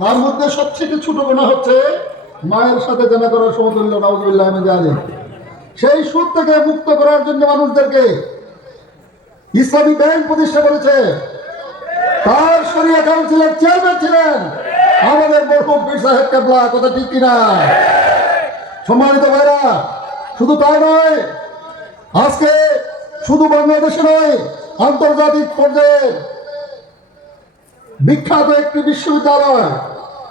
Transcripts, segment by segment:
তার মধ্যে সবচেয়ে ছোট গুনাহ হচ্ছে মায়ের সাথে জানা করার সমতুল্য, নাউযুবিল্লাহ মিন যালিক। সেই সুদ থেকে মুক্ত করার জন্য মানুষদেরকে ইসলামী ব্যাংক প্রতিষ্ঠা করেছে। তার শরিয়া কাউন্সিলের চেয়ারম্যান ছিলেন আমাদের মরহুম পীর সাহেব কেবলা। কথা ঠিক কিনা? সম্মানিত ভাইরা, শুধু তাই নয়, আজকে শুধু বাংলাদেশে নয়, আন্তর্জাতিক পর্যায়ে বিখ্যাত একটি বিশ্ববিদ্যালয়,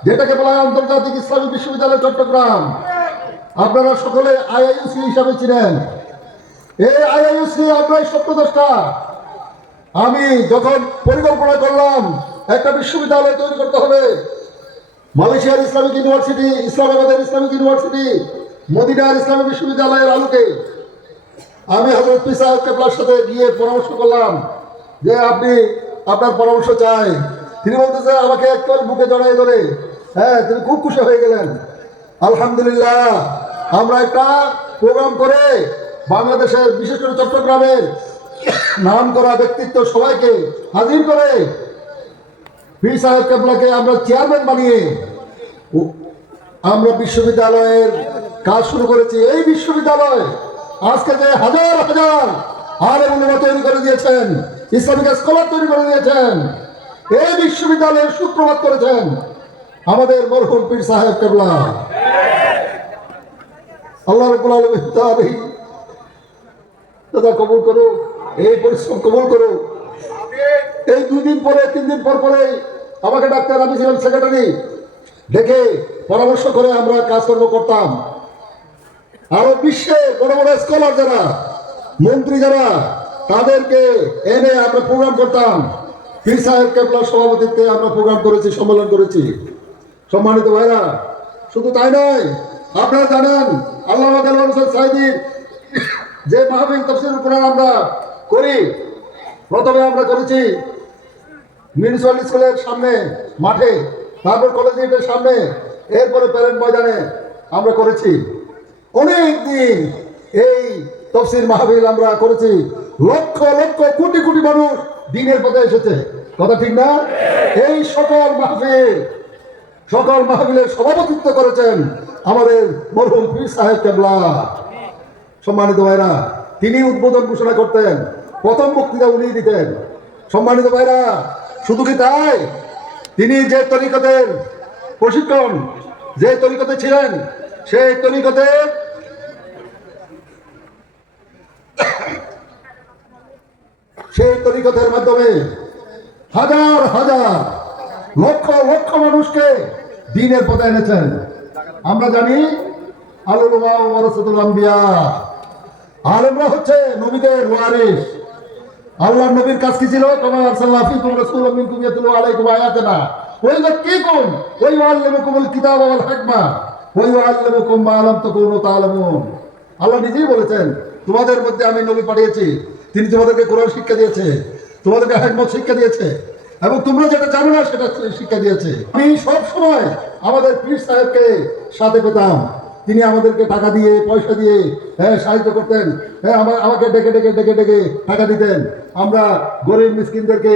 যেটাকে বলা হয় আন্তর্জাতিক ইসলামী বিশ্ববিদ্যালয় চট্টগ্রাম, আপনারা সকলে আইআইইউসি হিসাবে ছিলেন। এই আইআইইউসি আমরাই স্বপ্নদ্রষ্টা। আমি যখন পরিকল্পনা করলাম একটা বিশ্ববিদ্যালয় তৈরি করতে হবে, মালয়েশিয়ার ইসলামিক ইউনিভার্সিটি, ইসলামাবাদের ইসলামিক ইউনিভার্সিটি, মদিনার ইসলামিক বিশ্ববিদ্যালয়ের আলোকে আমি হযরত পীর সাহেব কেবলার সাথে গিয়ে পরামর্শ করলাম যে আপনি আপনার পরামর্শ চাই। তিনি বলতেছে আমাকে একটু বুকে জড়াই ধরে, হ্যাঁ, তিনি খুব খুশি হয়ে গেলেন। আলহামদুলিল্লাহ, আমরা একটা প্রোগ্রাম করে বাংলাদেশের বিশেষ করে চট্টগ্রামের নাম করা ব্যক্তিত্ব সবাইকে হাজির করে পীর সাহেব কেবলাকে আমরা চেয়ারম্যান বানিয়ে আমরা বিশ্ববিদ্যালয়ের কাজ শুরু করেছি। এই বিশ্ববিদ্যালয় আজকে যে হাজার হাজার আলেম উলামা তৈরি করে দিয়েছেন, ইসলামিক স্কলার তৈরি করে দিয়েছেন, এই বিশ্ববিদ্যালয়ের সূত্রপাত করেছেন আমাদের মরহুম পীর সাহেব কেবলা। আল্লাহ রাব্বুল আলামিন তার এই কবুল করুক, এই পরিশ্রম কবুল করুক। এই 2 দিন পরে 3 দিন পর পরে আমাকে ডাক্তার, আমি ছিলাম সেক্রেটারি, ডেকে পরামর্শ করে আমরা কাজকর্ম করতাম। আরো বিশ্বে বড় বড় স্কলার যারা, মন্ত্রী যারা, তাদেরকে এনে আমরা প্রোগ্রাম করতাম। পীর সাহেব কেবলার সভাপতিত্বে আমরা প্রোগ্রাম করেছি, সম্মেলন করেছি। সম্মানিত ভাইরা, শুধু তাই নয়, আপনারা জানেন আল্লামা দেলোয়ার হোসেন সাঈদীর যে মাহফিল তাফসীরুল কুরআন আমরা করি, প্রথমে আমরা করেছি মিউনিসিপাল স্কুলের সামনে মাঠে, তারপর কলেজ গেটের সামনে, এরপরে প্যারেড ময়দানে আমরা করেছি। অনেক দিন এই তাফসীর মাহফিল আমরা করেছি। লক্ষ লক্ষ কোটি কোটি মানুষ দিনের পথে এসেছে। কথা ঠিক না? এই সকল মাহফিলের সভাপতিত্ব করেছেন আমাদের মরহুম পীর সাহেব কেবলা। সম্মানিত ভাইরা, তিনি উদ্বোধন ঘোষণা করতেন, প্রথম বক্তৃতা উনি দিতেন। সম্মানিত ভাইরা, শুধু কি তাই, তিনি যে তরিকতের প্রশিক্ষণ, যে তরিকতে ছিলেন, সেই তরিকতের মাধ্যমে হাজার হাজার লক্ষ লক্ষ মানুষকে দ্বীনের পথে এনেছেন। আমরা জানি আল উলামা ওয়ারাসাতুল আম্বিয়া, আলেমরা হচ্ছে নবীদের ওয়ারিস। আল্লাহর নবীর কাজ কি ছিল? কামা আরসালনা ফীকুম রাসূলাম মিনকুম ইয়াতলু আলাইকুম আয়াতিনা ওয়া ইউযাক্কিকুম ওয়া ইউআল্লিমুকুমুল কিতাবা ওয়াল হিকমা ওয়া ইউআল্লিমুকুম মা লাম তাকুনু তা'লামুন। আল্লাহ নিজেই বলেছেন, তোমাদের মধ্যে আমি নবী পাঠিয়েছি, তিনি তোমাদেরকে কোরআন শিক্ষা দিয়েছে, তোমাদেরকে হিকমত শিক্ষা দিয়েছে, এবং তোমরা যেটা জানো না সেটা শিক্ষা দিয়েছে। আমি সব সময় আমাদের পীর সাহেবকে সাথে পেতাম। তিনি আমাদেরকে টাকা দিয়ে, পয়সা দিয়ে, হ্যাঁ, সাহায্য করতেন। হ্যাঁ, আমাকে ডেকে ডেকে ডেকে ডেকে টাকা দিতেন। আমরা গরিব মিসকিনদেরকে